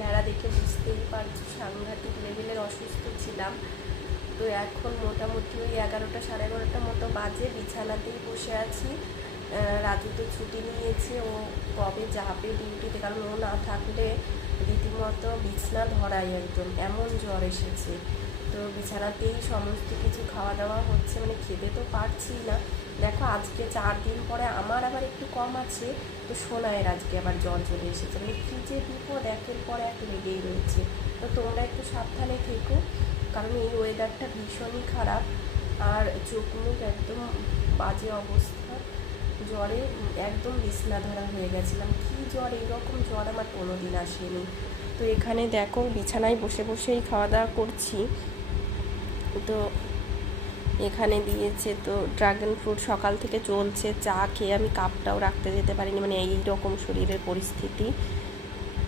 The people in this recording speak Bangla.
চেহারা দেখে বুঝতেই পারছি সাংঘাতিক লেভেলের অসুস্থ ছিলাম। তো এখন মোটামুটি ওই 11টা 11:30 মতো বাজে, বিছানাতেই বসে আছি। রাজু তো ছুটি নিয়েছে, ও কবে যাবে ডিউটিতে, কারণ ও না থাকলে রীতিমতো বিছানা ধরাই, একদম এমন জ্বর এসেছে। তো বিছানাতেই সমস্ত কিছু খাওয়া দাওয়া হচ্ছে, মানে খেতে তো পারছি না। দেখো আজকে 4 দিন পরে আমার আবার একটু কম আছে, তো সোনায়ের আজকে আবার জ্বর চলে এসেছে। মানে কী যে বিপদ একের পর এক লেগেই রয়েছে। তো তোমরা একটু সাবধানে থেকো, কারণ এই ওয়েদারটা ভীষণই খারাপ, আর চোখ মুখ একদম বাজে অবস্থা। জ্বরে একদম বিছনা ধরা হয়ে গেছিলাম। কী জ্বর, এইরকম জ্বর আমার কোনো দিন আসেনি। তো এখানে দেখো বিছানায় বসে বসেই খাওয়া দাওয়া করছি। তো এখানে দিয়েছে তো ড্রাগন ফ্রুট, সকাল থেকে চলছে, চা খেয়ে আমি কাপটাও রাখতে যেতে পারিনি, মানে এই রকম শরীরের পরিস্থিতি।